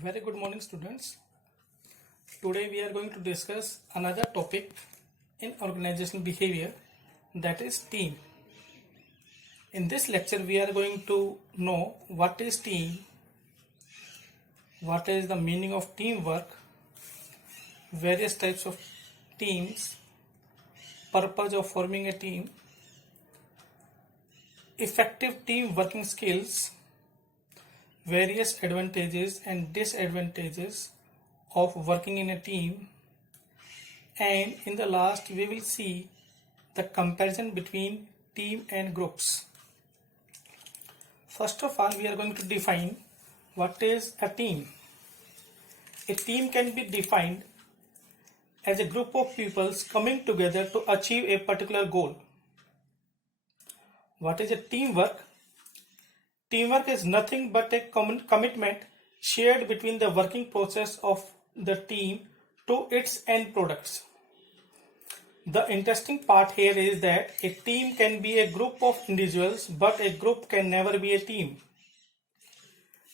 Very good morning, students. Today we are going to discuss another topic in organizational behavior, that is team. In this lecture we are going to know what is team, what is the meaning of teamwork, various types of teams, purpose of forming a team, effective team working skills, various advantages and disadvantages of working in a team, and in the last we will see the comparison between team and groups. First of all, we are going to define what is a team. A team can be defined as a group of peoples coming together to achieve a particular goal. What is a teamwork? Teamwork is nothing but a common commitment shared between the working process of the team to its end products. The interesting part here is that a team can be a group of individuals, but a group can never be a team.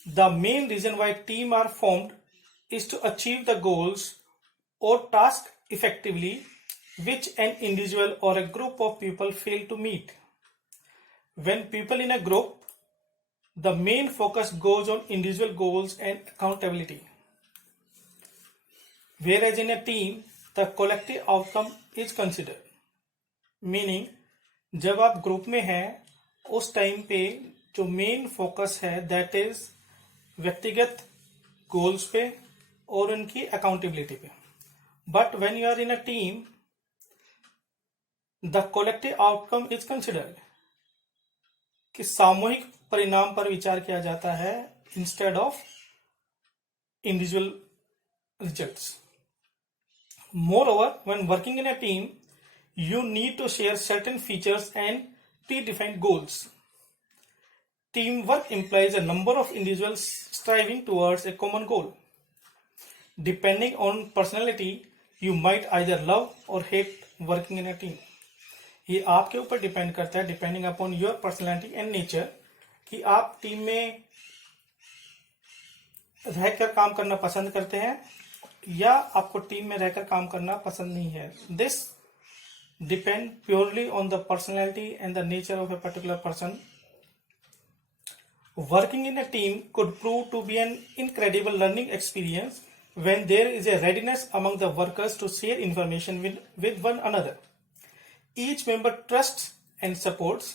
The main reason why teams are formed is to achieve the goals or task effectively which an individual or a group of people fail to meet. When people in a group, the main focus goes on individual goals and accountability. Whereas in a team, the collective outcome is considered. Meaning, जब आप group में हैं उस time पे जो main focus है that is व्यक्तिगत goals पे और उनकी अकाउंटेबिलिटी पे. But when you are in a team, the collective outcome is considered, कि सामूहिक परिणाम पर विचार किया जाता है instead of individual results. Moreover, when working in a team, you need to share certain features and predefined goals. Teamwork implies a number of individuals striving towards a common goal. Depending on personality, you might either love or hate working in a team. ये आपके ऊपर depend करता है, depending upon your personality and nature, कि आप team में रहकर काम करना पसंद करते हैं या आपको टीम में रहकर काम करना पसंद नहीं है. This depend purely on the personality and the nature of a particular person. Working in a team could prove to be an incredible learning experience when there is a readiness among the workers to share information with one another. Each member trusts and supports.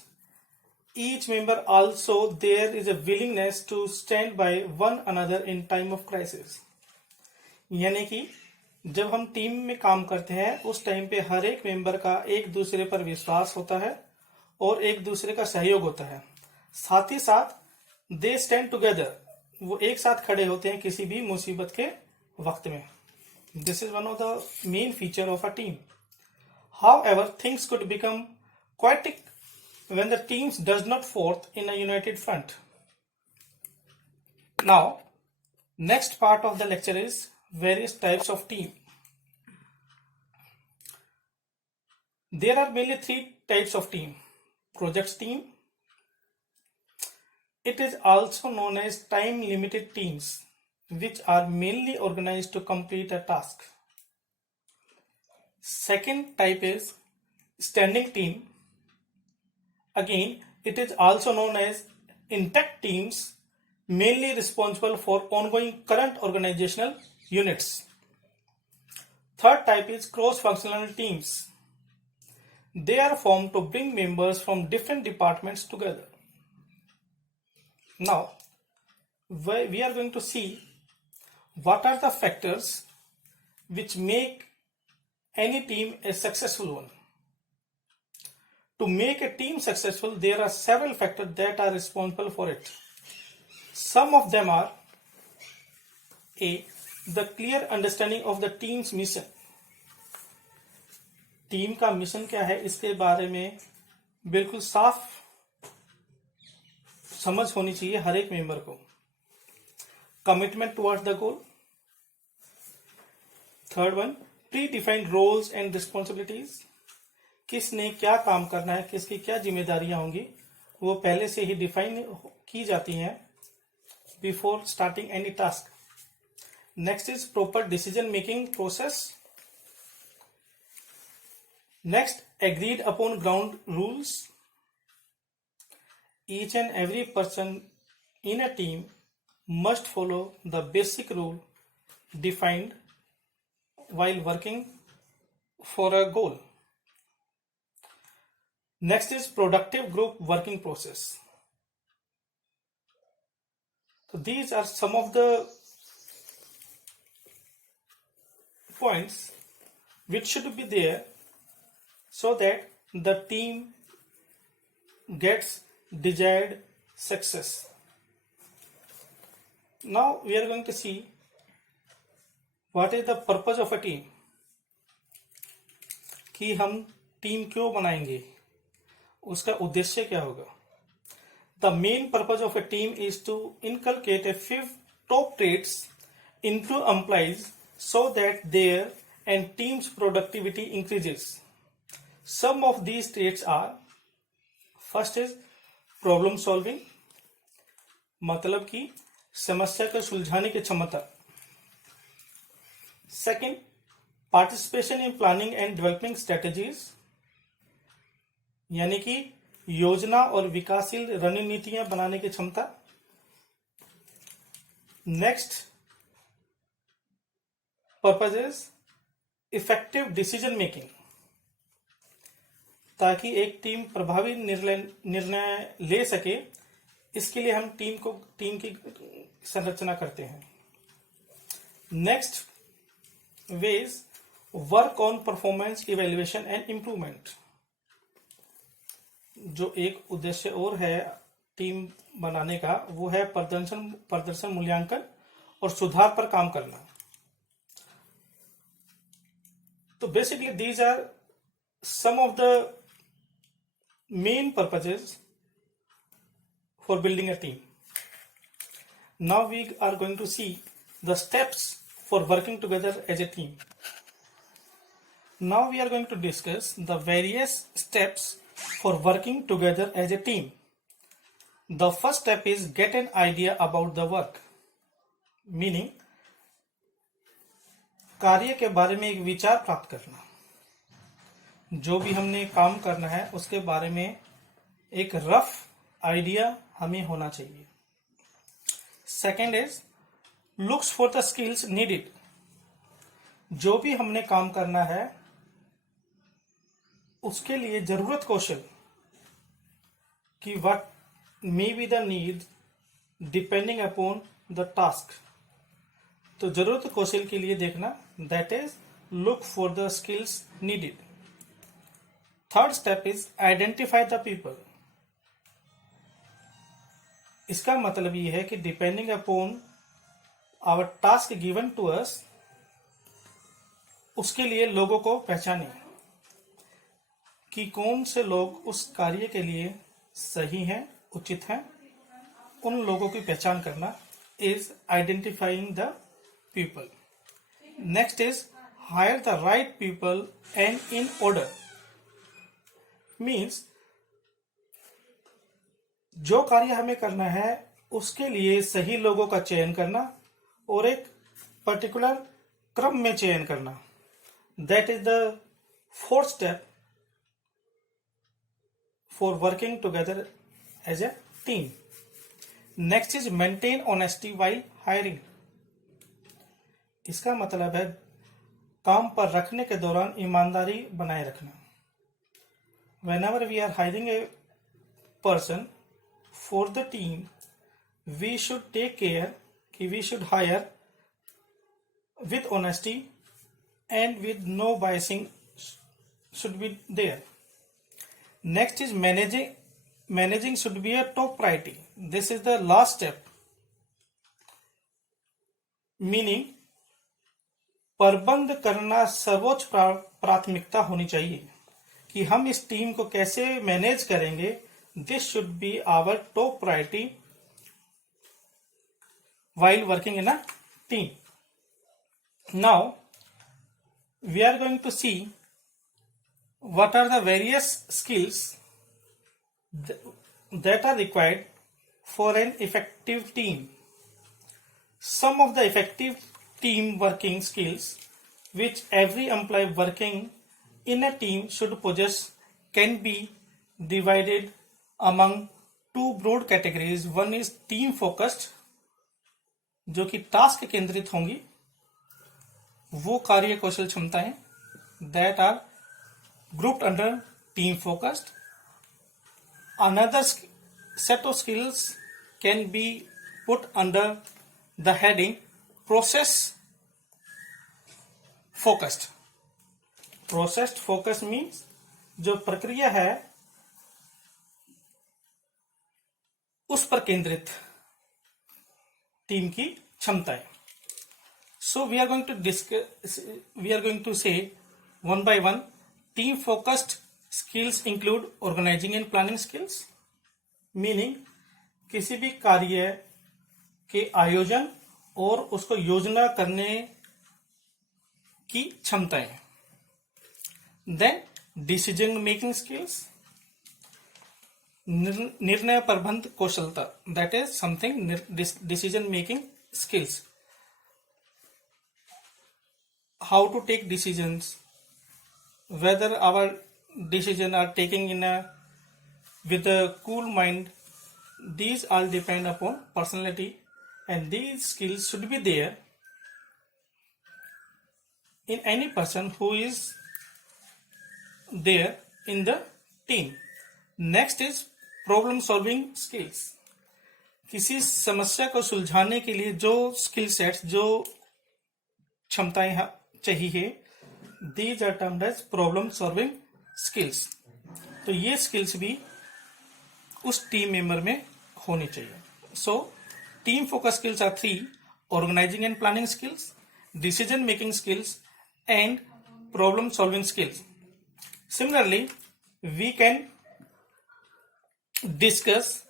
Each member also there is a willingness to stand by one another in time of crisis. यानी कि जब हम team में काम करते हैं उस time पे हर एक मेंबर का एक दूसरे पर विश्वास होता है और एक दूसरे का सहयोग होता है. साथ ही साथ दे स्टैंड टुगेदर, वो एक साथ खड़े होते हैं किसी भी मुसीबत के वक्त में. This is one of the main feature of a team. However, things could become chaotic when the teams does not forth in a united front. Now, next part of the lecture is various types of team. There are mainly three types of team. Projects team. It is also known as time limited teams, which are mainly organized to complete a task. Second type is standing team. Again, it is also known as intact teams, mainly responsible for ongoing current organizational units. Third type is cross-functional teams. They are formed to bring members from different departments together. Now, we are going to see what are the factors which make any team a successful one. To make a team successful, there are several factors that are responsible for it. Some of them are: A, the clear understanding of the team's mission. Team का mission क्या है इसके बारे में बिल्कुल साफ समझ होनी चाहिए हर एक मेंबर को. Commitment towards the goal. Third one, predefined roles and responsibilities. किसने क्या काम करना है, किसकी क्या जिम्मेदारियां होंगी, वो पहले से ही डिफाइन की जाती हैं before starting any task. Next is proper decision making process. Next, agreed upon ground rules. Each and every person in a team must follow the basic rule defined while working for a goal. Next is productive group working process. So these are some of the points which should be there so that the team gets desired success. Now we are going to see what is the purpose of a team. कि हम team क्यों बनाएंगे, उसका उद्देश्य क्या होगा. The main purpose of a team is to inculcate a few top traits into employees so that their and team's productivity increases. Some of these traits are: first is problem solving, मतलब कि समस्या को सुलझाने की क्षमता. Second, participation in planning and developing strategies, यानी कि योजना और विकासशील रणनीतियां बनाने की क्षमता. Next purpose is effective decision making, ताकि एक टीम प्रभावी निर्णय ले सके, इसके लिए हम टीम की संरचना करते हैं. Next we'll work on performance evaluation and improvement. जो एक उद्देश्य और है टीम बनाने का, वो है प्रदर्शन मूल्यांकन और सुधार पर काम करना. तो basically these are some of the main purposes for building a team. Now we are going to see the steps for working together as a team. Now we are going to discuss the various steps for working together as a team. The first step is get an idea about the work, meaning कार्य के बारे में एक विचार प्राप्त करना. जो भी हमने काम करना है उसके बारे में एक रफ आइडिया हमें होना चाहिए. Second is looks for the skills needed. जो भी हमने काम करना है उसके लिए जरूरत कौशल कि what may be the need depending upon the task. तो जरूरत कौशल के लिए देखना, that is look for the skills needed. Third step is identify the people. इसका मतलब ये है कि depending upon our task given to us, उसके लिए लोगों को पहचानें कि कौन से लोग उस कार्य के लिए सही हैं, उचित हैं. उन लोगों की पहचान करना is identifying the people. Next is hire the right people and in order. Means जो कार्य हमें करना है उसके लिए सही लोगों का चयन करना और एक पर्टिकुलर क्रम में चयन करना. That is the fourth step for working together as a team. Next is maintain honesty while hiring. इसका मतलब है काम पर रखने के दौरान ईमानदारी बनाए रखना. Whenever we are hiring a person for the team, we should take care कि we should hire with honesty and with no biasing should be there. Next is managing should be a top priority. This is the last step, meaning प्रबंध करना सर्वोच्च प्राथमिकता होनी चाहिए कि हम इस टीम को कैसे मैनेज करेंगे. This should be our top priority while working in a team. Now we are going to see what are the various skills that are required for an effective team. Some of the effective team working skills which every employee working in a team should possess can be divided among two broad categories. One is team focused, जो कि task केंद्रित होंगी, वो कार्य कौशल क्षमताएं, that are grouped under team focused. Another set of skills can be put under the heading process focused. Process focused means जो प्रक्रिया है उस पर केंद्रित टीम की क्षमताएं. So we are going to discuss, we are going to say one by one. Team focused skills include organizing and planning skills, meaning किसी भी कार्य के आयोजन और उसको योजना करने की क्षमताएं. Then decision making skills, निर्णय प्रबंध कौशलता, that is something decision making skills, how to take decisions, whether our decisions are taken in a with a cool mind. These all depend upon personality, and these skills should be there in any person who is there in the team. Next is problem solving skills. किसी समस्या को सुलझाने के लिए जो skill sets, जो क्षमताएं चाहिए, these are termed as problem solving skills. तो ये स्किल्स भी उस टीम मेंबर में होनी चाहिए. So team focus skills are 3: organizing and planning skills, decision making skills, and problem solving skills. Similarly, we can discuss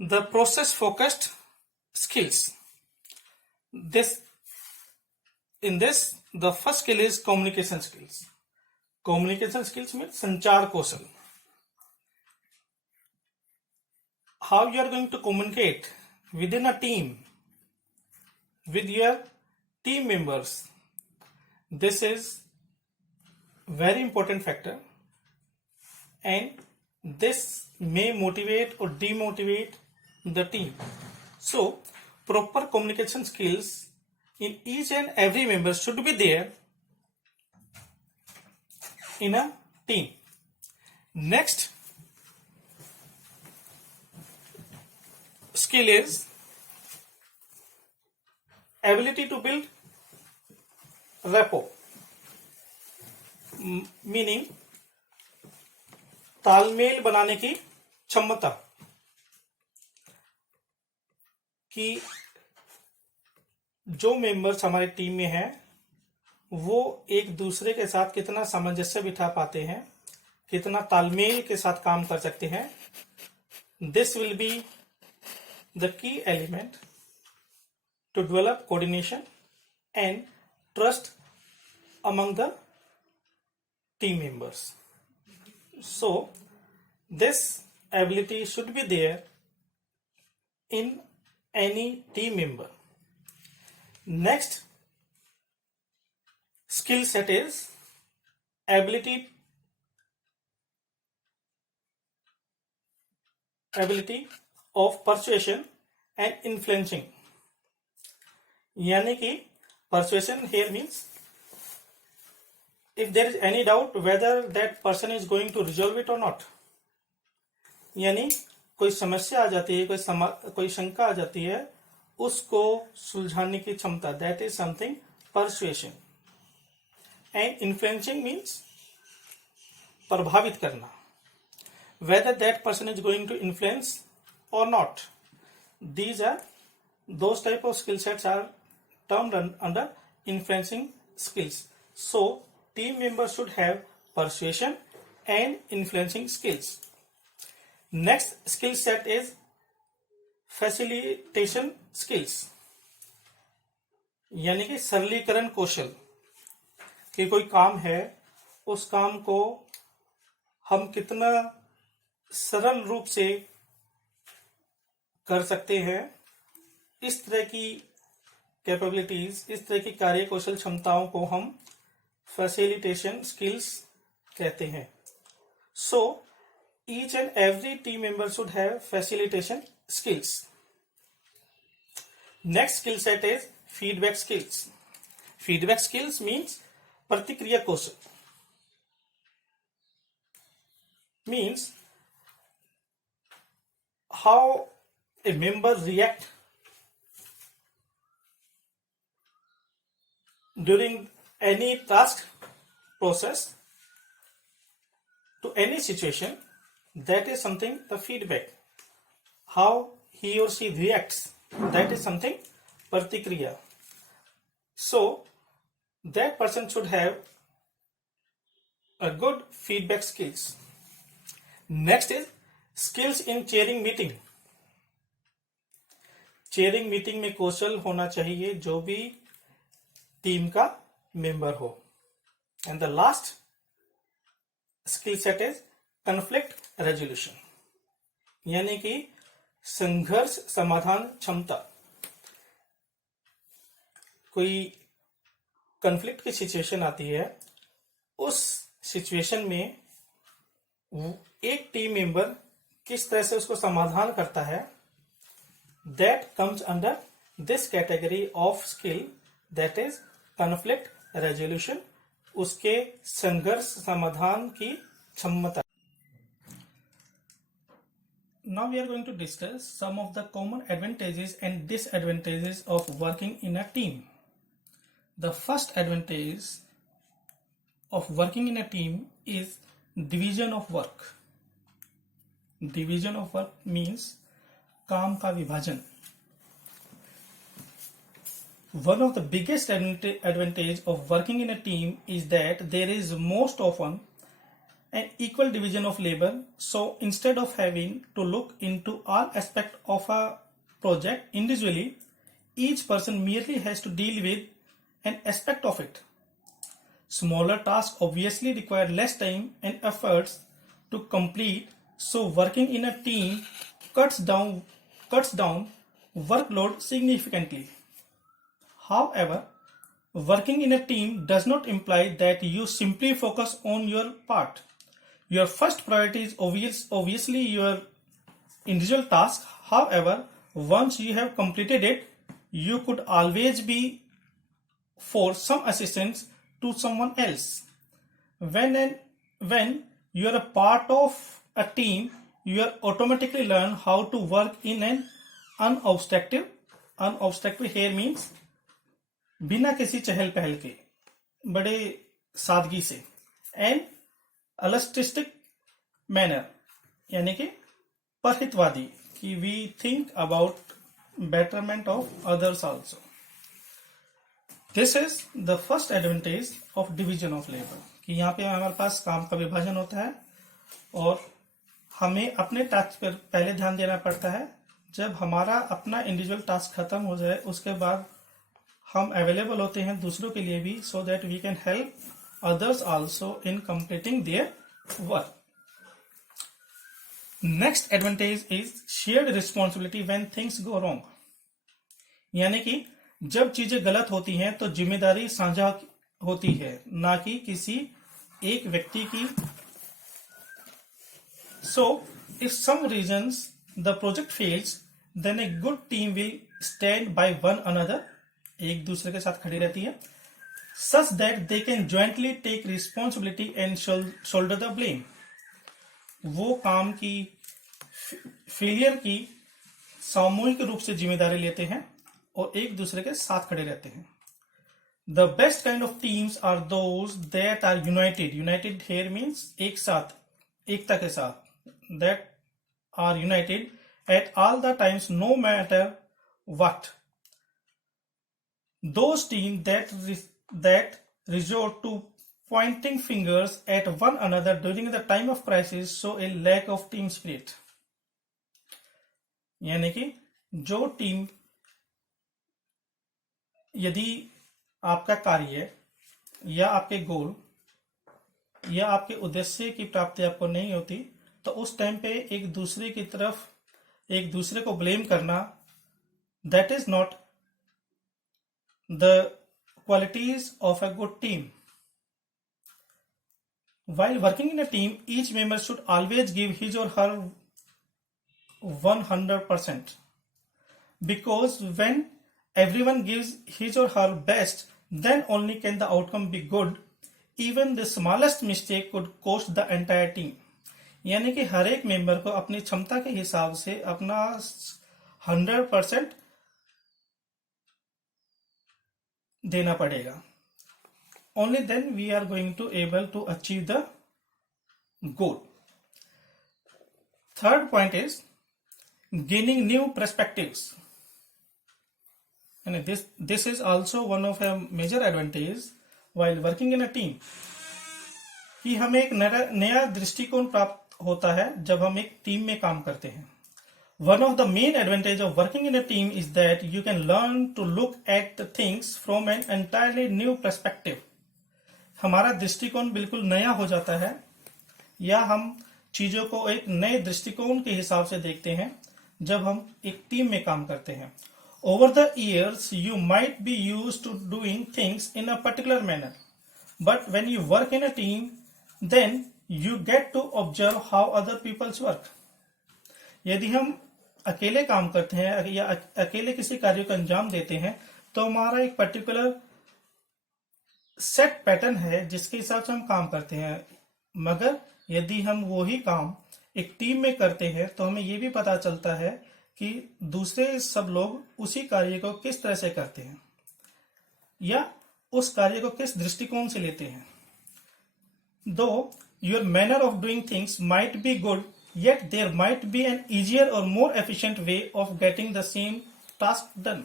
the process focused skills. In this, the first skill is communication skills. Communication skills means संचार कौशल. How you are going to communicate within a team with your team members. This is very important factor, and this may motivate or demotivate the team. So proper communication skills in each and every member should be there in a team. Next skill is ability to build rapport, meaning तालमेल बनाने की क्षमता, कि जो members हमारे team में हैं वो एक दूसरे के साथ कितना सामंजस्य बिठा पाते हैं, कितना तालमेल के साथ काम कर सकते हैं. This will be the key element to develop coordination and trust among the team members. So this ability should be there in any team member. Next skill set is ability of persuasion and influencing. यानी कि persuasion here means if there is any doubt whether that person is going to resolve it or not. यानी कोई समस्या आ जाती है, कोई शंका आ जाती है, उसको सुलझाने की क्षमता, that is something persuasion. And influencing means प्रभावित करना, whether that person is going to influence or not. These are those type of skill sets are termed under influencing skills. So team members should have persuasion and influencing skills. Next skill set is facilitation skills, यानी कि सरलीकरण कौशल, कि कोई काम है उस काम को हम कितना सरल रूप से कर सकते हैं, इस तरह की कैपेबिलिटीज, इस तरह की कार्य कौशल क्षमताओं को हम फैसिलिटेशन स्किल्स कहते हैं. सो each and every team member should have facilitation skills. Next skill set is feedback skills. Feedback skills means प्रतिक्रिया कौशल. Means how a member react during any task process to any situation. That is something the feedback. How he or she reacts, that is something pratikriya. So that person should have a good feedback skills. Next is skills in chairing meeting. Chairing meeting में कौशल होना चाहिए जो भी team का member हो. And the last skill set is conflict resolution, यानी कि संघर्ष समाधान क्षमता. कोई कॉन्फ्लिक्ट की सिचुएशन आती है, उस सिचुएशन में एक टीम मेंबर किस तरह से उसको समाधान करता है, that comes under this category of skill, that is conflict resolution. उसके संघर्ष समाधान की क्षमता. Now we are going to discuss some of the common advantages and disadvantages of working in a team. The first advantage of working in a team is division of work. Division of work means काम का विभाजन. One of the biggest advantage of working in a team is that there is most often an equal division of labor. So instead of having to look into all aspects of a project individually, each person merely has to deal with an aspect of it. Smaller tasks obviously require less time and efforts to complete, so working in a team cuts down workload significantly. However, working in a team does not imply that you simply focus on your part. Your first priority is obviously your individual task. However, once you have completed it, you could always be for some assistance to someone else. When you are a part of a team, you are automatically learn how to work in an unobstructive here means बिना किसी चहल पहल के, बड़े सादगी से, and altruistic manner, यानी कि परहितवादी, कि we think about betterment of others also. This is the first advantage of division of labour, कि यहाँ पे हमारे पास काम का विभाजन होता है और हमें अपने टास्क पर पहले ध्यान देना पड़ता है. जब हमारा अपना इंडिविजुअल टास्क खत्म हो जाए, उसके बाद हम अवेलेबल होते हैं दूसरों के लिए भी, so that we can help others also in completing their work. Next advantage is shared responsibility when things go wrong, यानी कि जब चीजें गलत होती हैं तो जिम्मेदारी साझा होती है, ना कि किसी एक व्यक्ति की. So if some reasons the project fails, then a good team will stand by one another, एक दूसरे के साथ खड़ी रहती है, such that they can jointly take responsibility and shoulder the blame. वो काम की फेलियर की सामूहिक रूप से जिम्मेदारी लेते हैं और एक दूसरे के साथ खड़े रहते हैं. The best kind of teams are those that are united. United here means एक साथ, एकता के साथ, that are united at all the times, no matter what. Those teams that resort to pointing fingers at one another during the time of crisis show a lack of team spirit. यानी कि जो team, यदि आपका कार्य या आपके गोल या आपके उद्देश्य की प्राप्ति आपको नहीं होती, तो उस टाइम पे एक दूसरे की तरफ एक दूसरे को ब्लेम करना, that is not the qualities of a good team. While working in a team, each member should always give his or her 100%. Because when everyone gives his or her best, then only can the outcome be good. Even the smallest mistake could cost the entire team. यानी कि हर एक member को अपनी क्षमता के हिसाब से अपना 100% देना पड़ेगा. Only then we are going to able to achieve the goal. Third point is gaining new perspectives. And this is also one of a major advantage while working in a team. कि हमें एक नया दृष्टिकोण प्राप्त होता है जब हम एक टीम में काम करते हैं. One of the main advantage of working in a team is that you can learn to look at the things from an entirely new perspective. हमारा दृष्टिकोण बिल्कुल नया हो जाता है या हम चीजों को एक नए दृष्टिकोण के हिसाब से देखते हैं जब हम एक टीम में काम करते हैं. Over the years, you might be used to doing things in a particular manner. But when you work in a team, then you get to observe how other people work. यदि हम अकेले काम करते हैं या अकेले किसी कार्य को अंजाम देते हैं तो हमारा एक पर्टिकुलर सेट पैटर्न है जिसके हिसाब से हम काम करते हैं. मगर यदि हम वही काम एक टीम में करते हैं तो हमें ये भी पता चलता है कि दूसरे सब लोग उसी कार्य को किस तरह से करते हैं या उस कार्य को किस दृष्टिकोण से लेते हैं. Though your manner of doing things might be good, yet there might be an easier or more efficient way of getting the same task done.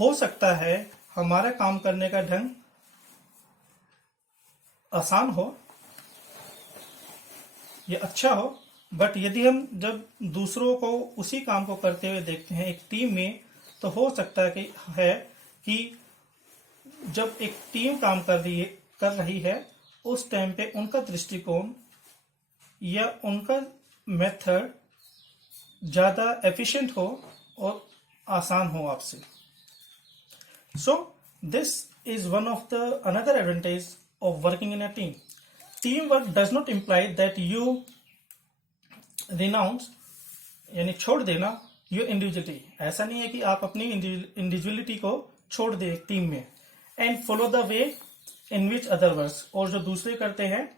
हो सकता है हमारा काम करने का ढंग आसान हो या अच्छा हो, बट यदि हम जब दूसरों को उसी काम को करते हुए देखते हैं एक टीम में तो हो सकता है कि जब एक टीम काम कर रही है उस टाइम पे उनका दृष्टिकोण या उनका मेथड ज्यादा एफिशिएंट हो और आसान हो आपसे. So this is one of the another advantage of working in a team. Team work does not imply that you renounce यानी छोड़ देना योर इंडिविजुअलिटी. ऐसा नहीं है कि आप अपनी इंडिविजुअलिटी को छोड़ दे टीम में and follow the way in which other works, और जो दूसरे करते हैं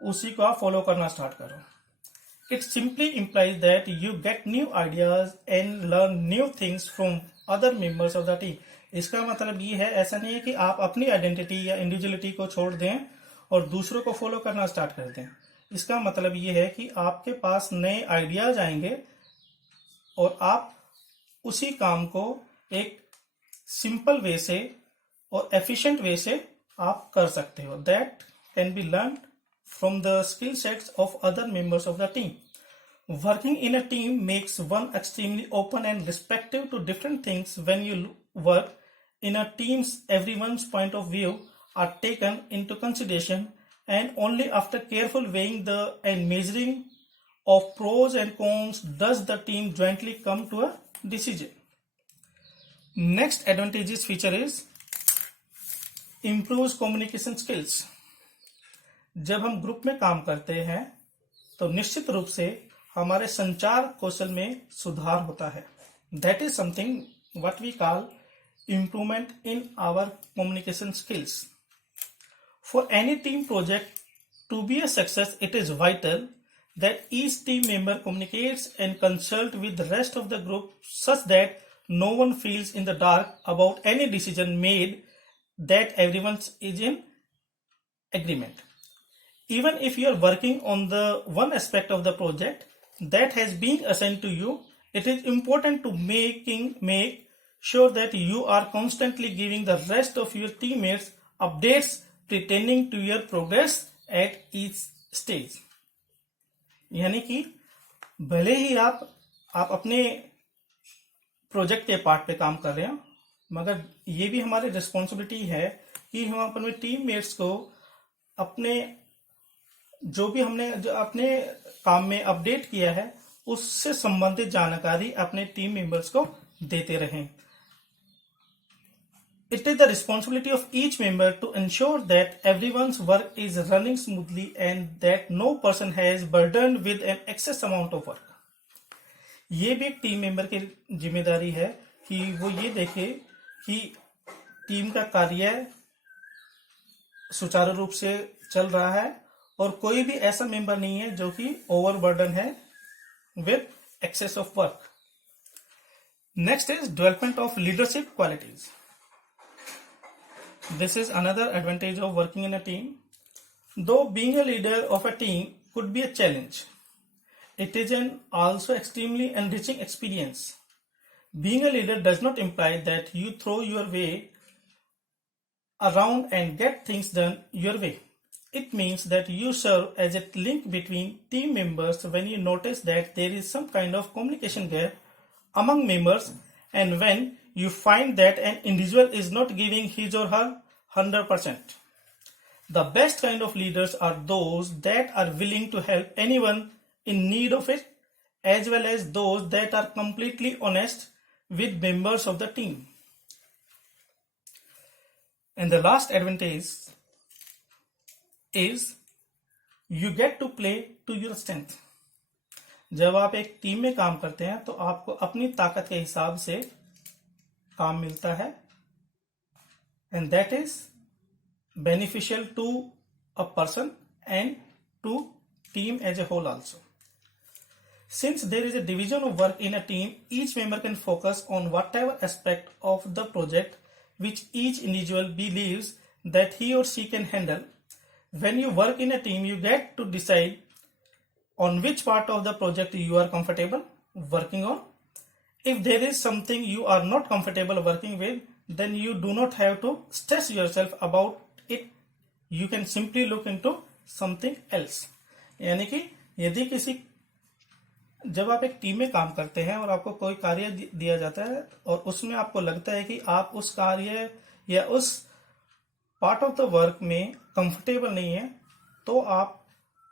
उसी को आप फॉलो करना स्टार्ट करो. It simply implies that you get new ideas and learn new things from other members of the team. इसका मतलब ये है, ऐसा नहीं है कि आप अपनी आइडेंटिटी या इंडिविजुअलिटी को छोड़ दें और दूसरों को फॉलो करना स्टार्ट कर दें. इसका मतलब ये है कि आपके पास नए आइडियाज आएंगे और आप उसी काम को एक सिंपल वे से और एफिशिएंट वे से आप कर सकते हो. That can be learn from the skill sets of other members of the team. Working in a team makes one extremely open and respective to different things. When you work in a teams, everyone's point of view are taken into consideration, and only after careful weighing and measuring of pros and cons does the team jointly come to a decision. Next advantageous feature is improves communication skills. जब हम group में काम करते हैं तो निश्चित रूप से हमारे संचार कौशल में सुधार होता है. That is something what we call improvement in our communication skills. For any team project to be a success, it is vital that each team member communicates and consult with the rest of the group such that no one feels in the dark about any decision made, that everyone is in agreement. Even if you are working on the one aspect of the project that has been assigned to you, it is important to make sure that you are constantly giving the rest of your teammates updates pertaining to your progress at each stage. यानी कि भले ही आप अपने project के part पे काम कर रहे हो, मगर ये भी हमारी रिस्पॉन्सिबिलिटी है कि हम अपने टीममेट्स को अपने जो अपने काम में अपडेट किया है उससे संबंधित जानकारी अपने टीम मेंबर्स को देते रहें. It is the responsibility of each member to ensure that everyone's work is running smoothly and that no person has burdened with an excess amount of work. ये भी एक टीम मेंबर की जिम्मेदारी है कि वो ये देखे कि टीम का कार्य सुचारू रूप से चल रहा है और कोई भी ऐसा मेंबर नहीं है जो कि ओवरबर्डन है with excess of work. Next is development of leadership qualities. This is another advantage of working in a team. Though being a leader of a team could be a challenge, it is an also extremely enriching experience. Being a leader does not imply that you throw your way around and get things done your way. It means that you serve as a link between team members when you notice that there is some kind of communication gap among members, and when you find that an individual is not giving his or her 100%. The best kind of leaders are those that are willing to help anyone in need of it, as well as those that are completely honest with members of the team. And the last advantage is you get to play to your strength. जब आप एक team में काम करते हैं तो आपको अपनी ताकत के हिसाब से काम मिलता है, and that is beneficial to a person and to team as a whole also. Since there is a division of work in a team, each member can focus on whatever aspect of the project which each individual believes that he or she can handle. When you work in a team, you get to decide on which part of the project you are comfortable working on. If there is something you are not comfortable working with, then you do not have to stress yourself about it. You can simply look into something else. यानी कि यदि जब आप एक team में काम करते हैं और आपको कोई कार्य दिया जाता है और उसमें आपको लगता है कि आप उस कार्य या उस पार्ट ऑफ द वर्क में कंफर्टेबल नहीं है, तो आप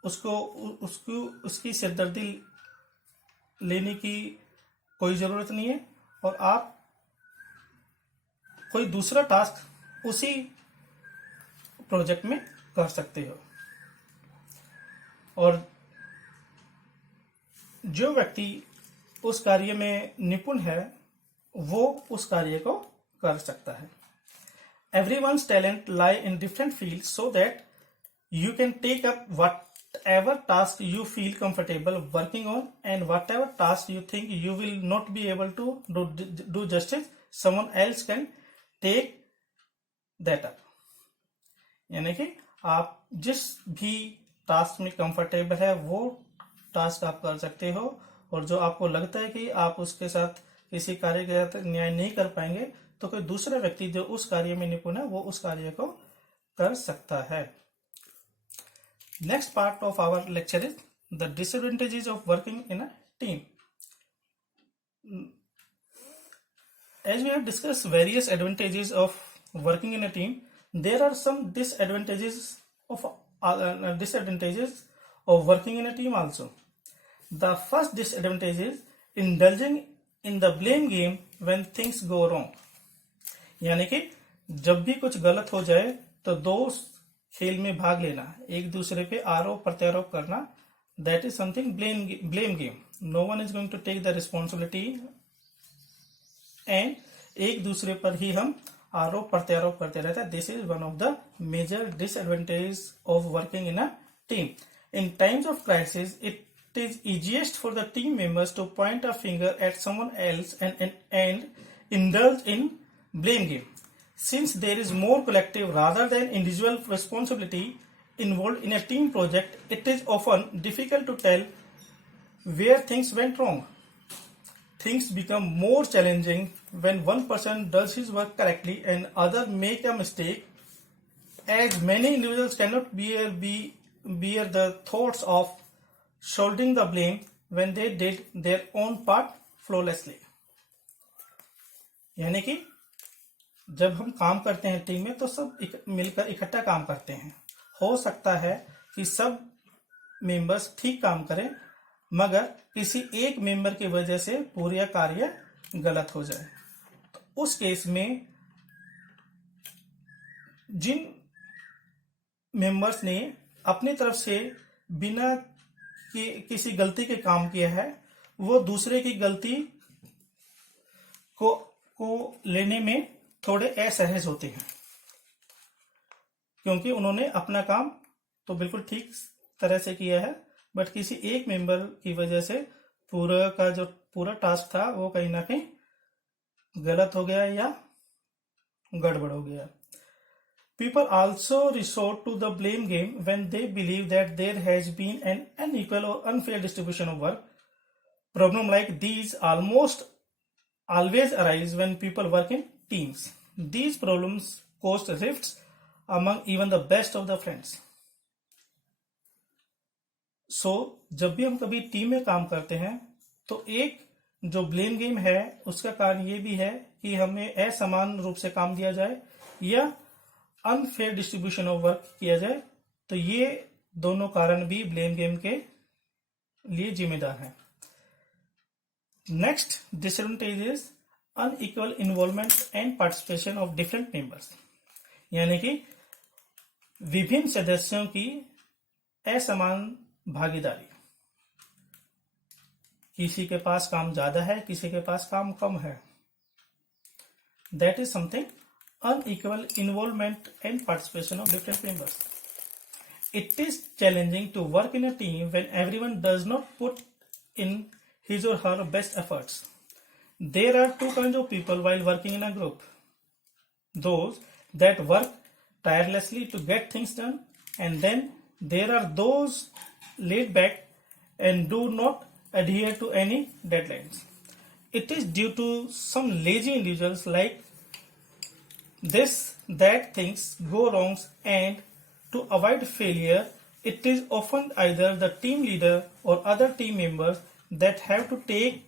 उसकी सिरदर्दी लेने की कोई जरूरत नहीं है और आप कोई दूसरा टास्क उसी प्रोजेक्ट में कर सकते हो। और जो व्यक्ति उस कार्य में निपुण है वो उस कार्य को कर सकता है। Everyone's talent lie in different fields so that you can take up whatever task you feel comfortable working on, and whatever task you think you will not be able to do justice, someone else can take that up. यानी कि आप जिस भी task में comfortable है वो task आप कर सकते हो, और जो आपको लगता है कि आप उसके साथ किसी कार्य के साथ न्याय नहीं कर पाएंगे तो कोई दूसरा व्यक्ति जो उस कार्य में निपुण है वो उस कार्य को कर सकता है। Next part of our lecture is the disadvantages of working in a team. As we have discussed various advantages of working in a team, there are some disadvantages of working in a team also. The first disadvantage is indulging in the blame game when things go wrong. यानी कि जब भी कुछ गलत हो जाए तो दोस्त खेल में भाग लेना, एक दूसरे पे आरोप प्रत्यारोप करना, that is something blame game. No one is going to take the responsibility and एक दूसरे पर ही हम आरोप प्रत्यारोप करते रहते हैं. This is one of the major disadvantages of working in a team. In times of crisis, it is easiest for the team members to point a finger at someone else and indulge in blame game. Since there is more collective rather than individual responsibility involved in a team project, it is often difficult to tell where things went wrong. Things become more challenging when one person does his work correctly and other make a mistake, as many individuals cannot bear the thoughts of shouldering the blame when they did their own part flawlessly. यानी कि जब हम काम करते हैं team में तो सब मिलकर इकट्ठा काम करते हैं. हो सकता है कि सब मेंबर्स ठीक काम करें मगर किसी एक मेंबर की वजह से पूरा कार्य गलत हो जाए. तो उस केस में जिन मेंबर्स ने अपनी तरफ से बिना किसी गलती के काम किया है वो दूसरे की गलती को लेने में थोड़े असहज होते हैं, क्योंकि उन्होंने अपना काम तो बिल्कुल ठीक तरह से किया है, बट किसी एक मेंबर की वजह से पूरा टास्क था वो कहीं ना कहीं गलत हो गया या गड़बड़ हो गया. People also resort to the blame game when they believe that there has been an unequal or unfair distribution of work. Problems like these almost always arise when people work in teams. These problems cause rifts among even the best of the friends. So, जब भी हम कभी team में काम करते हैं तो एक जो ब्लेम गेम है उसका कारण ये भी है कि हमें असमान रूप से काम दिया जाए या अनफेयर डिस्ट्रीब्यूशन ऑफ वर्क किया जाए, तो ये दोनों कारण भी ब्लेम गेम के लिए जिम्मेदार हैं. Next disadvantage is unequal involvement and participation of different members, यानी कि विभिन्न सदस्यों की असमान भागीदारी. किसी के पास काम ज्यादा है, किसी के पास काम कम है. That is something unequal involvement and participation of different members. It is challenging to work in a team when everyone does not put in his or her best efforts. There are two kinds of people while working in a group. Those that work tirelessly to get things done, and then there are those laid back and do not adhere to any deadlines. It is due to some lazy individuals like this that things go wrong, and to avoid failure it is often either the team leader or other team members that have to take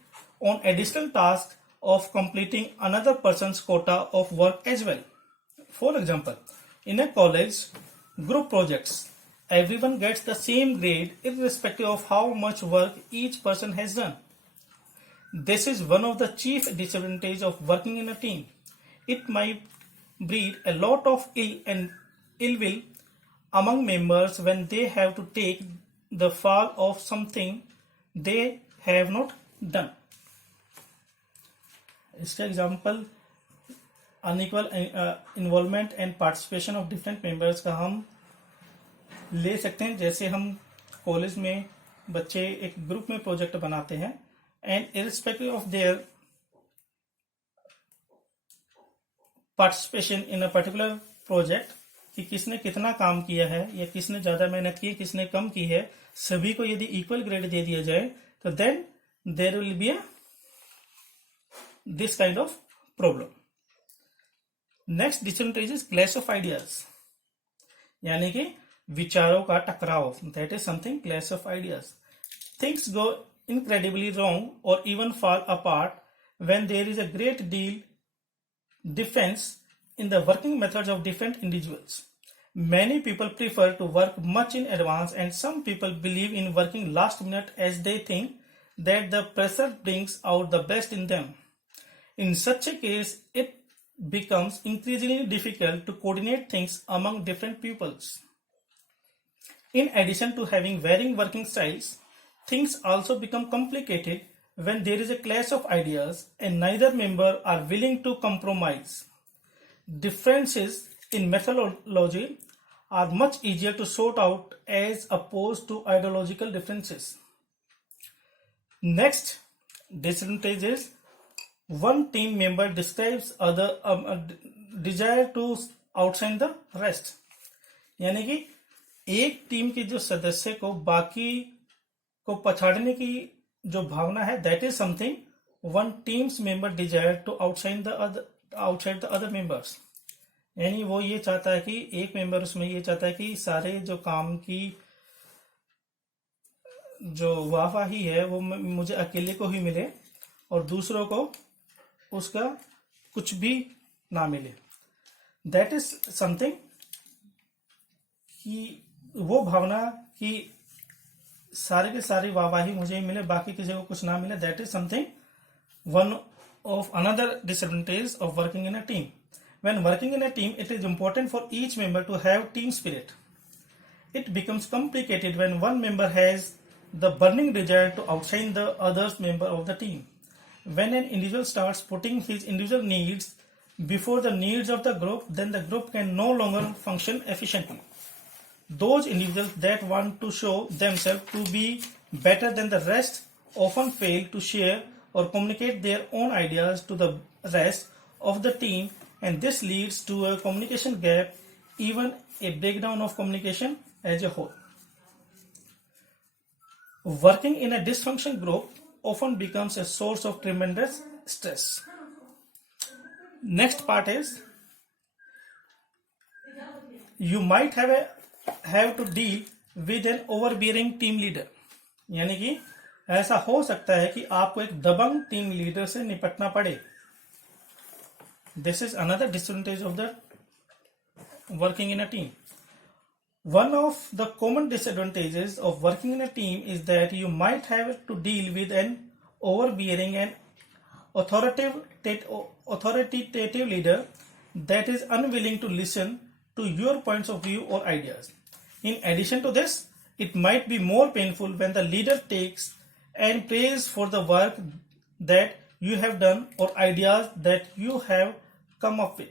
on additional task of completing another person's quota of work as well. For example, in a college group projects, everyone gets the same grade irrespective of how much work each person has done. This is one of the chief disadvantages of working in a team. It might breed a lot of ill will among members when they have to take the fall of something they have not done. इसका example unequal involvement and participation of different members का हम ले सकते हैं. जैसे हम college में बच्चे एक ग्रुप में प्रोजेक्ट बनाते हैं and irrespective of their participation in a particular project कि किसने कितना काम किया है या किसने ज्यादा मेहनत की, किसने कम की है, सभी को यदि इक्वल ग्रेड दे दिया जाए तो then there will be this kind of problem. Next disadvantage is clash of ideas, यानी कि विचारों का टकराव. That is something clash of ideas. Things go incredibly wrong और even fall apart when there is a great deal difference in the working methods of different individuals. Many people prefer to work much in advance, and some people believe in working last minute as they think that the pressure brings out the best in them. In such a case, it becomes increasingly difficult to coordinate things among different pupils. In addition to having varying working styles, things also become complicated when there is a clash of ideas and neither member are willing to compromise. Differences in methodology are much easier to sort out as opposed to ideological differences. Next disadvantage is one team member describes other desire to outshine the rest. यानी कि एक team के जो सदस्य को बाकी को पछाड़ने की जो भावना है, that is something one teams member desire to outside the other members. यानी वो ये चाहता है कि एक मेंबर उसमें ये चाहता है कि सारे जो काम की जो वाहवाही है वो मुझे अकेले को ही मिले और दूसरों को उसका कुछ भी ना मिले. दैट इज समथिंग कि वो भावना कि सारे के सारी वाहवाही मुझे ही मिले, बाकी किसी को कुछ ना मिले. That is something one of another disadvantage of working in a team. When working in a team, it is important for each member to have team spirit. It becomes complicated when one member has the burning desire to outshine the other member of the team. When an individual starts putting his individual needs before the needs of the group, then the group can no longer function efficiently. Those individuals that want to show themselves to be better than the rest often fail to share or communicate their own ideas to the rest of the team, and this leads to a communication gap, even a breakdown of communication as a whole. Working in a dysfunctional group often becomes a source of tremendous stress. Next part is, you might have to deal with an overbearing team leader. यानी कि ऐसा हो सकता है कि आपको एक दबंग team leader से निपटना पड़े. This is another disadvantage of the working in a team. One of the common disadvantages of working in a team is that you might have to deal with an overbearing and authoritative leader that is unwilling to listen to your points of view or ideas. In addition to this, it might be more painful when the leader takes and praise for the work that you have done or ideas that you have come up with.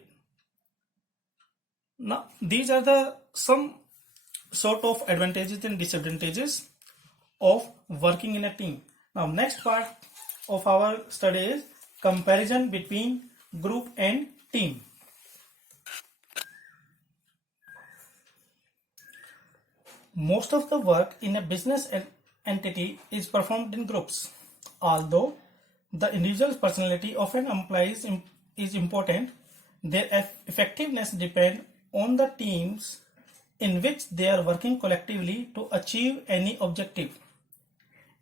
Now, these are some sort of advantages and disadvantages of working in a team. Now, next part of our study is comparison between group and team. Most of the work in a business entity is performed in groups. Although the individual's personality of an employee is important, their effectiveness depends on the teams in which they are working collectively to achieve any objective.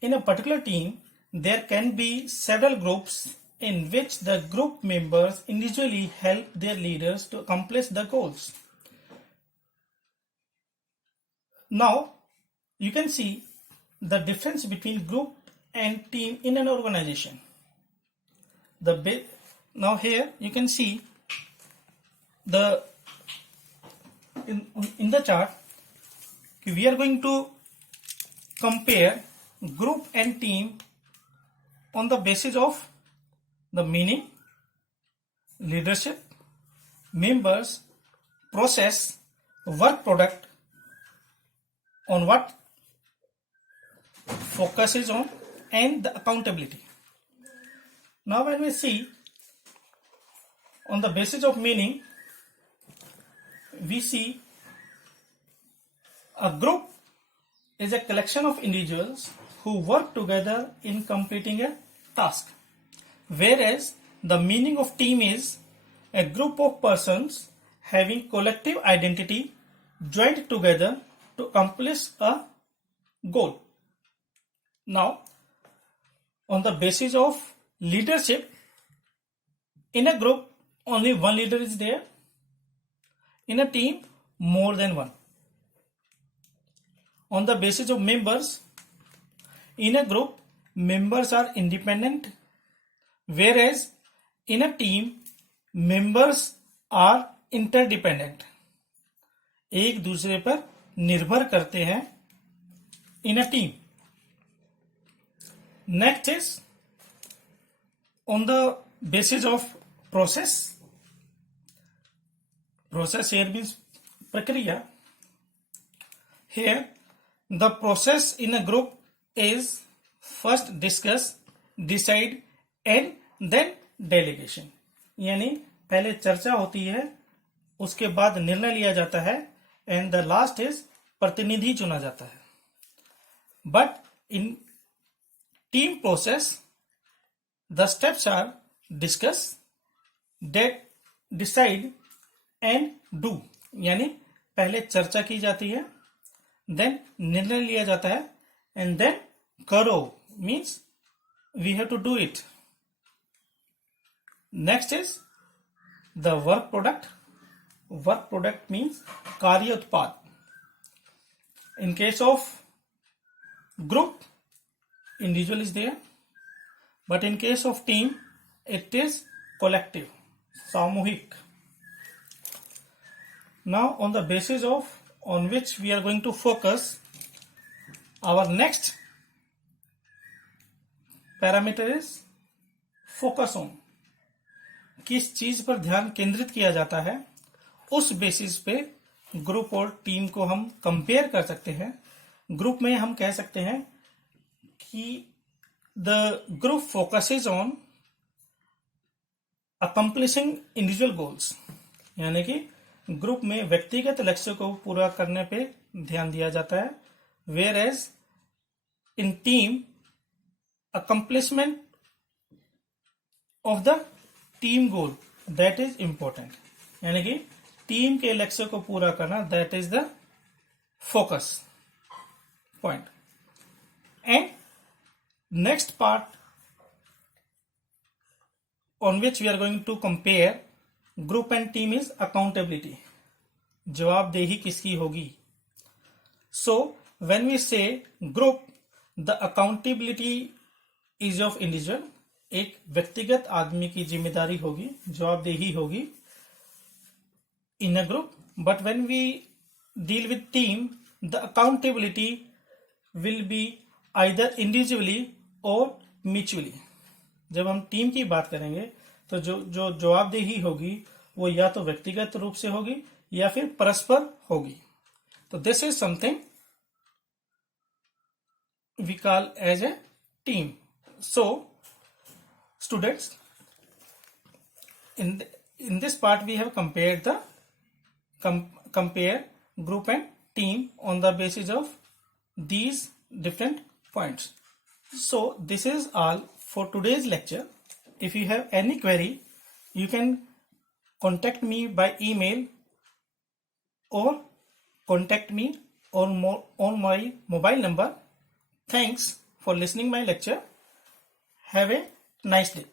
In a particular team, there can be several groups in which the group members individually help their leaders to accomplish the goals. Now, you can see the difference between group and team in an organization. Now here you can see in the chart, we are going to compare group and team on the basis of the meaning, leadership, members, process, work product, on what focus is on, and the accountability. Now when we see on the basis of meaning, we see a group is a collection of individuals who work together in completing a task, whereas the meaning of team is a group of persons having collective identity joined together to accomplish a goal. Now, on the basis of leadership, in a group only one leader is there, in a team more than one. On the basis of members, in a group members are independent, whereas in a team members are interdependent. एक दूसरे पर निर्भर करते हैं in a team. Next is on the basis of process. Process here means prakriya. Here the process in a group is first discuss, decide and then delegation. यानी पहले चर्चा होती है, उसके बाद निर्णय लिया जाता है, and the last is प्रतिनिधि चुना जाता है. But in team process, the steps are discuss, decide and do. यानी पहले चर्चा की जाती है, then निर्णय लिया जाता है, and then करो means we have to do it. Next is the work product. Work product means कार्य उत्पाद. In case of group, individual is there, but in case of team, it is collective, सामूहिक. Now on the basis of on which we are going to focus, our next parameter is focus on. किस चीज पर ध्यान केंद्रित किया जाता है, उस बेसिस पे ग्रुप और टीम को हम कंपेयर कर सकते हैं. ग्रुप में हम कह सकते हैं कि the group focuses on accomplishing individual goals, यानी कि ग्रुप में व्यक्तिगत लक्ष्य को पूरा करने पे ध्यान दिया जाता है. Where as in team accomplishment of the team goal that is important, यानी कि टीम के लक्ष्य को पूरा करना that is the focus point. And next part on which we are going to compare group and team is accountability. जवाबदेही किसकी होगी? So when we say group, the accountability is of individual. एक व्यक्तिगत आदमी की जिम्मेदारी होगी, जवाबदेही होगी in a group. But when we deal with team, the accountability will be either individually or mutually. जब हम टीम की बात करेंगे तो जो जवाबदेही होगी वो या तो व्यक्तिगत रूप से होगी या फिर परस्पर होगी. तो this is something we call as a team. So students, in this part we have compared the compare group and team on the basis of these different points. So this is all for today's lecture. If you have any query, you can contact me by email or contact me on my mobile number. Thanks for listening my lecture. Have a nice day.